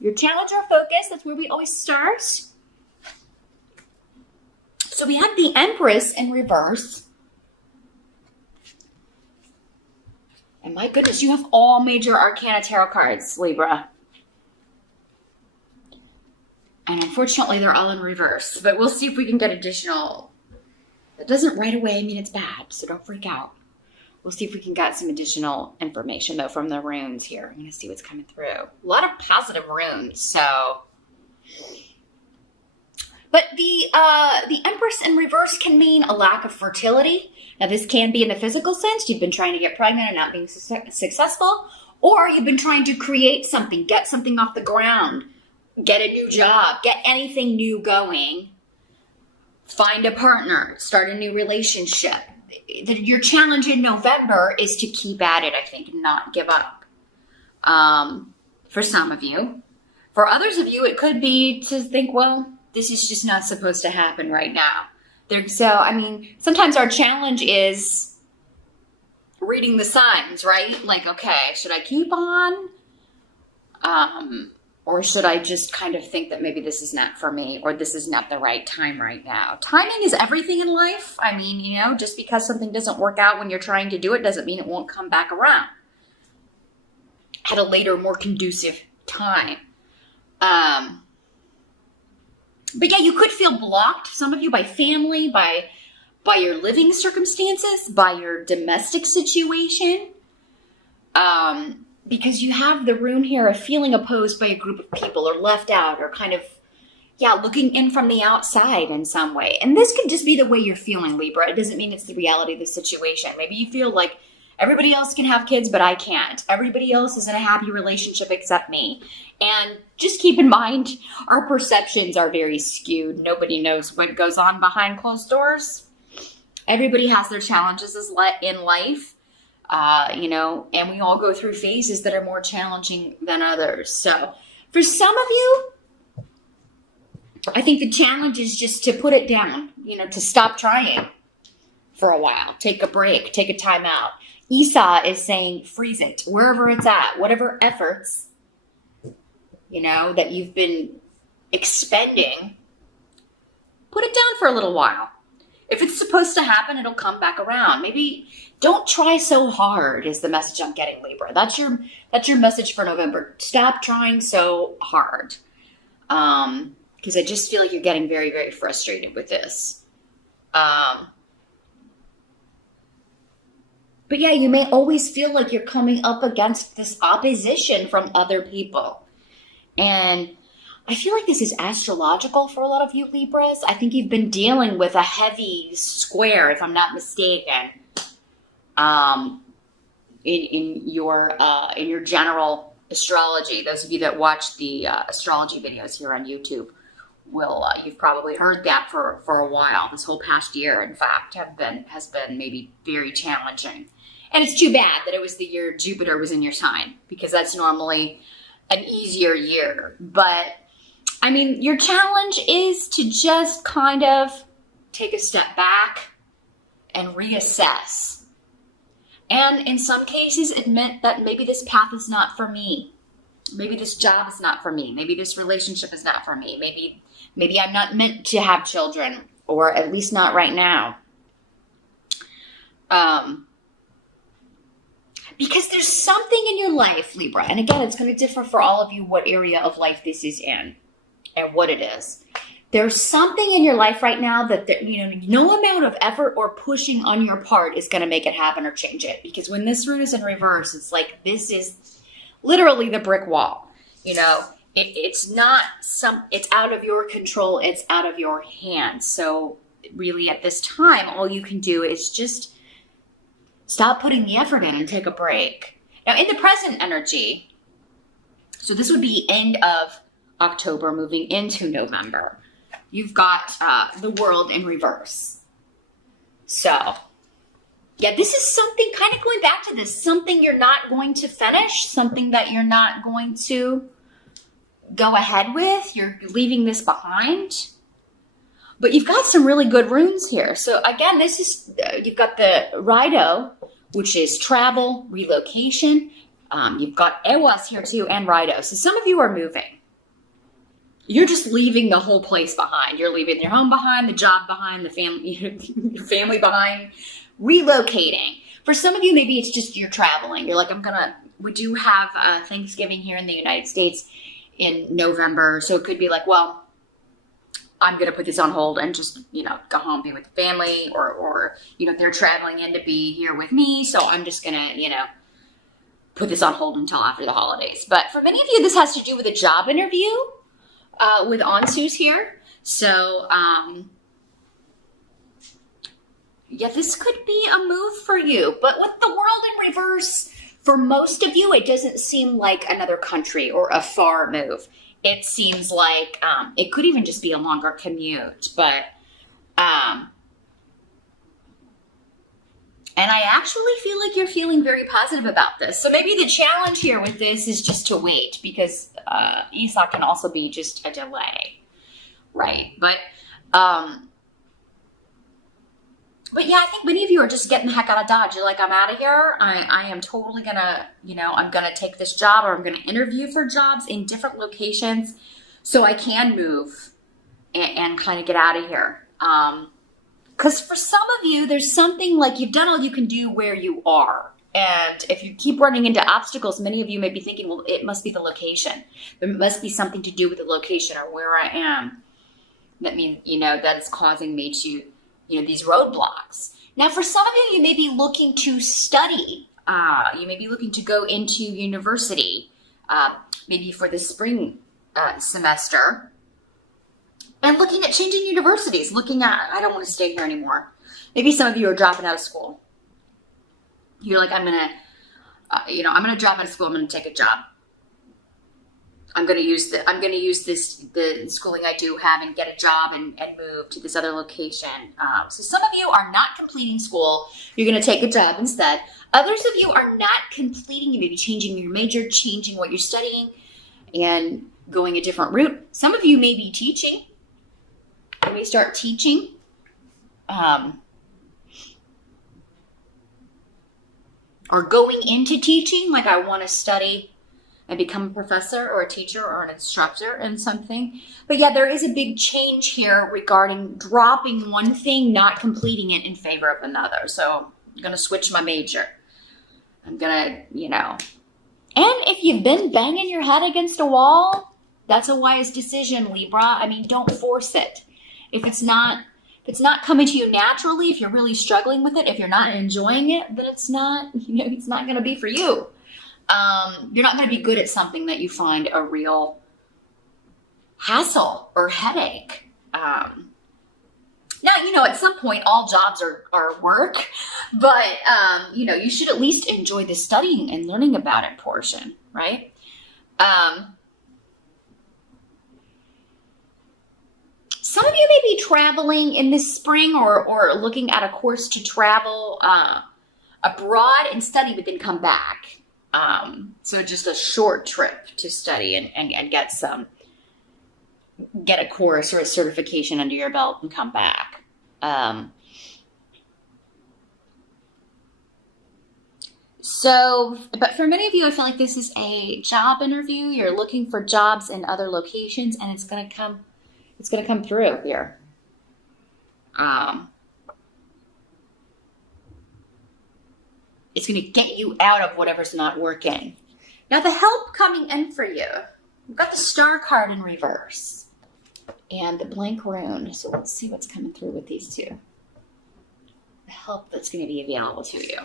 Your challenge or focus, that's where we always start. So we have the Empress in reverse. And my goodness, you have all major arcana tarot cards, Libra. And unfortunately, they're all in reverse. But we'll see if we can get additional. It doesn't right away mean it's bad, so don't freak out. We'll see if we can get some additional information, though, from the runes here. I'm going to see what's coming through. A lot of positive runes, so. But the Empress in reverse can mean a lack of fertility. Now, this can be in the physical sense. You've been trying to get pregnant and not being successful. Or you've been trying to create something, get something off the ground, get a new job, get anything new going, find a partner, start a new relationship. Your challenge in November is to keep at it, I think, and not give up. For some of you. For others of you, it could be to think, well, this is just not supposed to happen right now. Sometimes our challenge is reading the signs, right? Like, okay, should I keep on? Or should I just kind of think that maybe this is not for me, or this is not the right time right now? Timing is everything in life. Just because something doesn't work out when you're trying to do it doesn't mean it won't come back around at a later, more conducive time. But yeah, you could feel blocked, some of you, by family, by your living circumstances, by your domestic situation. Because you have the rune here of feeling opposed by a group of people, or left out, or kind of, looking in from the outside in some way. And this could just be the way you're feeling, Libra. It doesn't mean it's the reality of the situation. Maybe you feel like everybody else can have kids, but I can't. Everybody else is in a happy relationship except me. And just keep in mind, our perceptions are very skewed. Nobody knows what goes on behind closed doors. Everybody has their challenges in life, and we all go through phases that are more challenging than others. So for some of you, I think the challenge is just to put it down, to stop trying for a while. Take a break, take a time out. Esau is saying freeze it, wherever it's at, whatever efforts, that you've been expending, put it down for a little while. If it's supposed to happen, it'll come back around. Maybe don't try so hard is the message I'm getting, Libra. That's your message for November. Stop trying so hard. Because I just feel like you're getting very, very frustrated with this. But yeah, you may always feel like you're coming up against this opposition from other people. And I feel like this is astrological for a lot of you Libras. I think you've been dealing with a heavy square, if I'm not mistaken, in your general astrology. Those of you that watch the astrology videos here on YouTube you've probably heard that for a while. This whole past year, in fact, has been maybe very challenging. And it's too bad that it was the year Jupiter was in your sign, because that's normally an easier year. But your challenge is to just kind of take a step back and reassess. And in some cases, admit that maybe this path is not for me. Maybe this job is not for me. Maybe this relationship is not for me. Maybe I'm not meant to have children, or at least not right now. Because there's something in your life, Libra, and again, it's going to differ for all of you what area of life this is in and what it is. There's something in your life right now that no amount of effort or pushing on your part is going to make it happen or change it. Because when this rune is in reverse, it's like this is literally the brick wall. It's out of your control. It's out of your hands. So really at this time, all you can do is just stop putting the effort in and take a break. Now in the present energy, so this would be end of October moving into November, you've got the world in reverse. So yeah, this is something kind of going back to this, something you're not going to finish, something that you're not going to go ahead with. You're leaving this behind. But you've got some really good runes here. So again, this is, you've got the Rido, which is travel, relocation. You've got Ewas here too, and Rido. So some of you are moving. you're just leaving the whole place behind. You're leaving your home behind, the job behind, the family, your family behind, relocating. For some of you, maybe it's just you're traveling. You're like, we do have Thanksgiving here in the United States in November. So it could be like, well, I'm going to put this on hold and just, go home, be with the family, or they're traveling in to be here with me. So I'm just going to, put this on hold until after the holidays. But for many of you, this has to do with a job interview with Ansu's here. So, this could be a move for you. But with the world in reverse, for most of you, it doesn't seem like another country or a far move. It seems like it could even just be a longer commute. But, and I actually feel like you're feeling very positive about this. So maybe the challenge here with this is just to wait, because Esau can also be just a delay, right? But yeah, I think many of you are just getting the heck out of Dodge. You're like, I'm out of here. I am totally gonna, I'm gonna take this job, or I'm gonna interview for jobs in different locations so I can move and kind of get out of here. Because for some of you, there's something like you've done all you can do where you are. And if you keep running into obstacles, many of you may be thinking, well, it must be the location. There must be something to do with the location or where I am. That means, that is causing me to, these roadblocks. Now, for some of you, you may be looking to study. You may be looking to go into university, maybe for the spring semester. And looking at changing universities, looking at, I don't want to stay here anymore. Maybe some of you are dropping out of school. You're like, I'm going to drop out of school. I'm going to take a job. I'm going to use the schooling I do have and get a job and move to this other location. So some of you are not completing school. You're going to take a job instead. Others of you are not completing. You may be changing your major, changing what you're studying, and going a different route. Some of you may be teaching. You may start teaching. Or going into teaching, like I want to study and become a professor or a teacher or an instructor in something. But yeah, there is a big change here regarding dropping one thing, not completing it in favor of another. So I'm going to switch my major. I'm going to, and if you've been banging your head against a wall, that's a wise decision, Libra. I mean, don't force it. If it's not coming to you naturally, if you're really struggling with it, if you're not enjoying it, then it's not going to be for you. You're not going to be good at something that you find a real hassle or headache. Now, at some point, all jobs are work, but, you should at least enjoy the studying and learning about it portion, right? Some of you may be traveling in this spring or looking at a course to travel abroad and study, but then come back. So just a short trip to study and get a course or a certification under your belt and come back. But for many of you, I feel like this is a job interview. You're looking for jobs in other locations, and it's going to come through here. It's going to get you out of whatever's not working. Now, the help coming in for you. We've got the star card in reverse and the blank rune. So let's see what's coming through with these two. The help that's going to be available to you.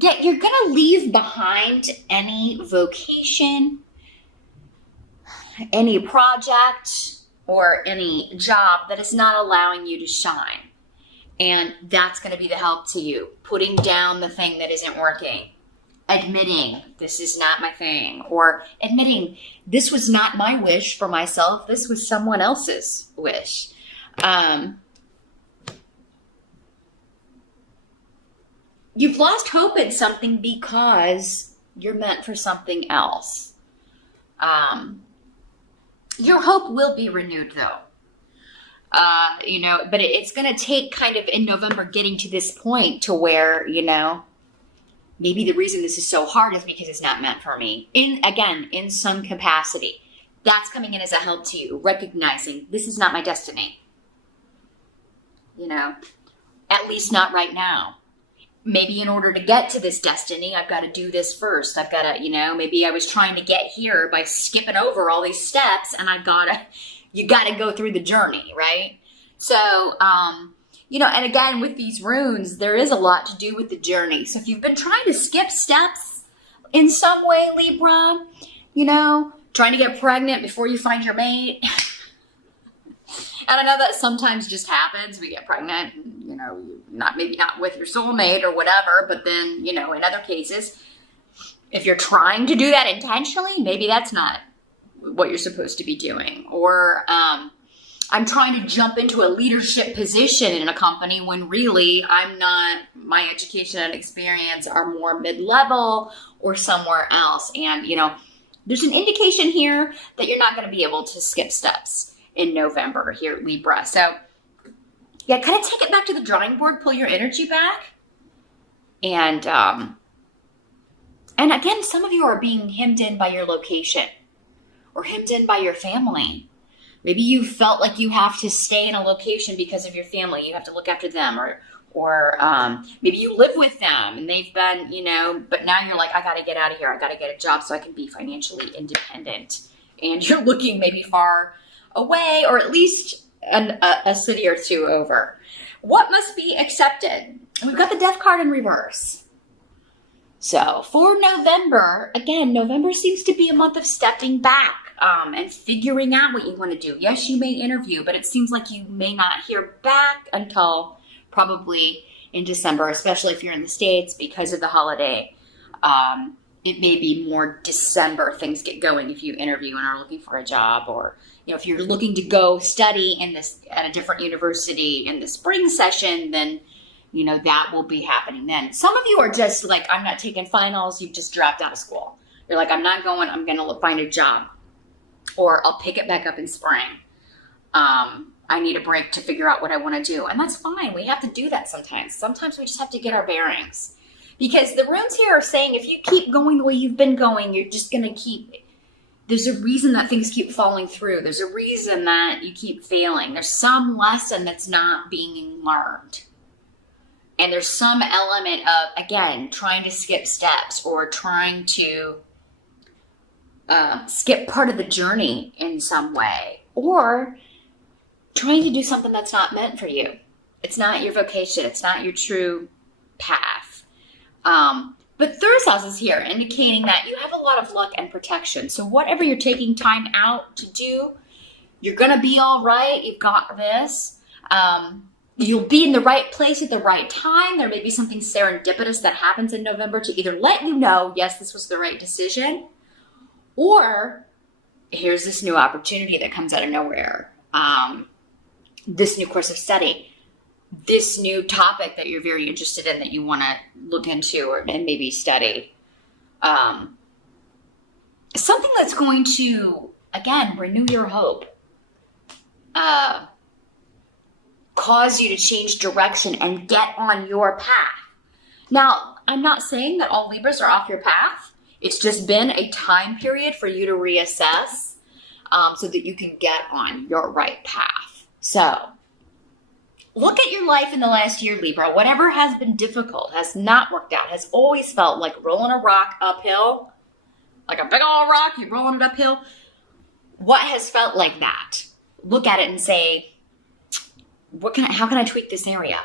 Yeah, you're going to leave behind any vocation, any project, or any job that is not allowing you to shine. And that's going to be the help to you. Putting down the thing that isn't working. Admitting this is not my thing. Or admitting this was not my wish for myself. This was someone else's wish. You've lost hope in something because you're meant for something else. Your hope will be renewed, though. But it's going to take kind of in November getting to this point to where, maybe the reason this is so hard is because it's not meant for me. In some capacity. That's coming in as a help to you, recognizing this is not my destiny. At least not right now. Maybe in order to get to this destiny, I've got to do this first. I've got to, maybe I was trying to get here by skipping over all these steps, and you got to go through the journey, right? So, and again, with these runes, there is a lot to do with the journey. So if you've been trying to skip steps in some way, Libra, trying to get pregnant before you find your mate. And I know that sometimes just happens. We get pregnant, maybe not with your soulmate or whatever, but then, in other cases, if you're trying to do that intentionally, maybe that's not what you're supposed to be doing. Or I'm trying to jump into a leadership position in a company when really I'm not. My education and experience are more mid-level or somewhere else. And, there's an indication here that you're not going to be able to skip steps in November here, Libra. So, yeah, kind of take it back to the drawing board, pull your energy back. And again, some of you are being hemmed in by your location or hemmed in by your family. Maybe you felt like you have to stay in a location because of your family. You have to look after them, or maybe you live with them and they've been, but now you're like, I got to get out of here. I got to get a job so I can be financially independent. And you're looking maybe far away, or at least a city or two over. What must be accepted? We've got the Death card in reverse. So for November, again, November seems to be a month of stepping back and figuring out what you want to do. Yes, you may interview, but it seems like you may not hear back until probably in December, especially if you're in the States because of the holiday. It may be more December things get going if you interview and are looking for a job, or if you're looking to go study at a different university in the spring session, then that will be happening then. Some of you are just like, I'm not taking finals. You've just dropped out of school. You're like, I'm not going. I'm going to find a job, or I'll pick it back up in spring. I need a break to figure out what I want to do, and that's fine. We have to do that sometimes. Sometimes we just have to get our bearings. Because the runes here are saying if you keep going the way you've been going, you're just going to there's a reason that things keep falling through. There's a reason that you keep failing. There's some lesson that's not being learned. And there's some element of, again, trying to skip steps or trying to skip part of the journey in some way. Or trying to do something that's not meant for you. It's not your vocation. It's not your true path. But third house is here, indicating that you have a lot of luck and protection. So whatever you're taking time out to do, you're going to be all right. You've got this. You'll be in the right place at the right time. There may be something serendipitous that happens in November to either let you know, yes, this was the right decision, or here's this new opportunity that comes out of nowhere. This new course of study. This new topic that you're very interested in that you want to look into and maybe study. Something that's going to, again, renew your hope. Cause you to change direction and get on your path. Now, I'm not saying that all Libras are off your path. It's just been a time period for you to reassess so that you can get on your right path. So, look at your life in the last year, Libra. Whatever has been difficult, has not worked out, has always felt like rolling a rock uphill, like a big old rock, you're rolling it uphill. What has felt like that? Look at it and say, how can I tweak this area?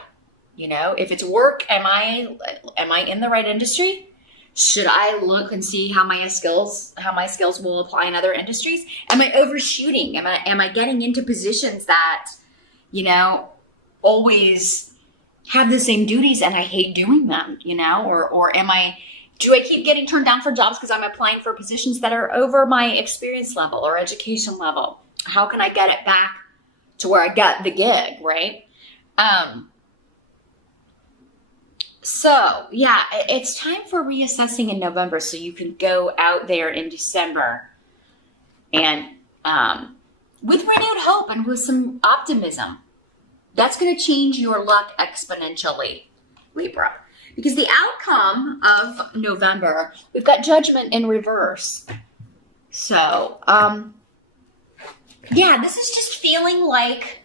If it's work, am I in the right industry? Should I look and see how my skills will apply in other industries? Am I overshooting? Am I getting into positions that, always have the same duties and I hate doing them, or do I keep getting turned down for jobs because I'm applying for positions that are over my experience level or education level? How can I get it back to where I got the gig, right? So yeah, it's time for reassessing in November so you can go out there in December and with renewed hope and with some optimism. That's going to change your luck exponentially, Libra. Because the outcome of November, we've got Judgment in reverse. So, yeah, this is just feeling like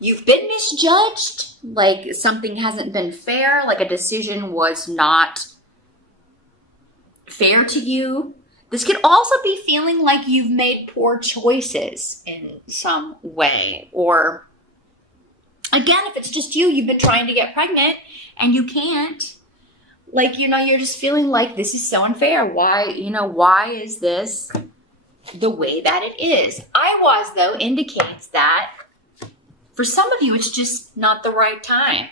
you've been misjudged, like something hasn't been fair, like a decision was not fair to you. This could also be feeling like you've made poor choices in some way. Or, again, if it's just you, you've been trying to get pregnant and you can't. Like, you're just feeling like this is so unfair. Why is this the way that it is? Aiwas, though, indicates that for some of you, it's just not the right time.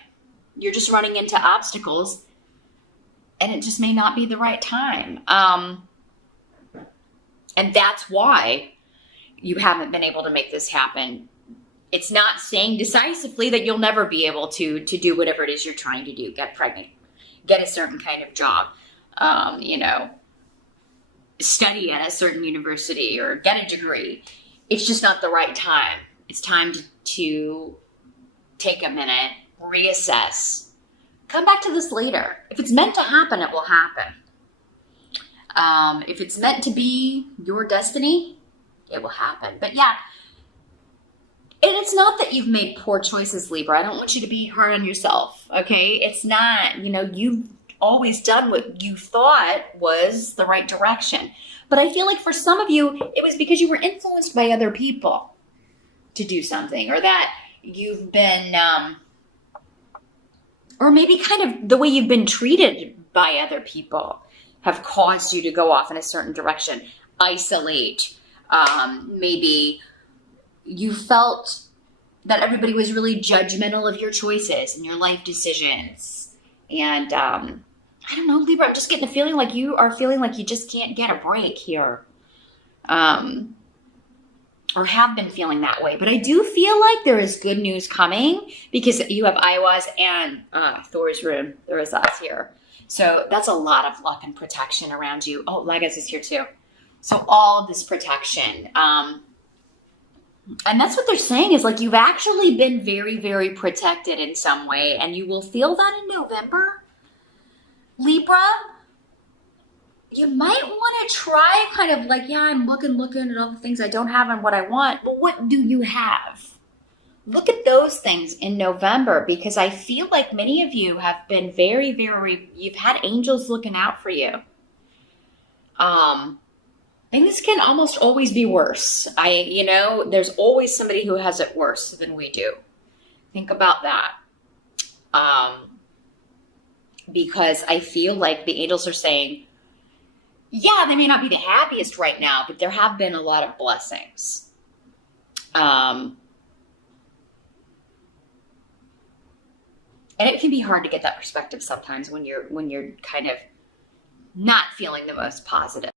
You're just running into obstacles and it just may not be the right time. And that's why you haven't been able to make this happen. It's not saying decisively that you'll never be able to do whatever it is you're trying to do. Get pregnant, get a certain kind of job, study at a certain university or get a degree. It's just not the right time. It's time to take a minute, reassess, come back to this later. If it's meant to happen, it will happen. If it's meant to be your destiny, it will happen. But yeah, and it's not that you've made poor choices, Libra. I don't want you to be hard on yourself, okay? It's not, you've always done what you thought was the right direction. But I feel like for some of you, it was because you were influenced by other people to do something, or that you've been, or maybe kind of the way you've been treated by other people have caused you to go off in a certain direction, isolate. Maybe you felt that everybody was really judgmental of your choices and your life decisions. And I don't know, Libra, I'm just getting a feeling like you are feeling like you just can't get a break here. Or have been feeling that way. But I do feel like there is good news coming because you have Aiwas and Thor's rune. There is us here. So that's a lot of luck and protection around you. Oh, Lagos is here too. So all of this protection. And that's what they're saying is like you've actually been very, very protected in some way. And you will feel that in November. Libra, you might want to try kind of like, yeah, I'm looking at all the things I don't have and what I want. But what do you have? Look at those things in November, because I feel like many of you have been very, very, you've had angels looking out for you. And this can almost always be worse. There's always somebody who has it worse than we do. Think about that. Because I feel like the angels are saying, yeah, they may not be the happiest right now, but there have been a lot of blessings. And it can be hard to get that perspective sometimes when you're kind of not feeling the most positive.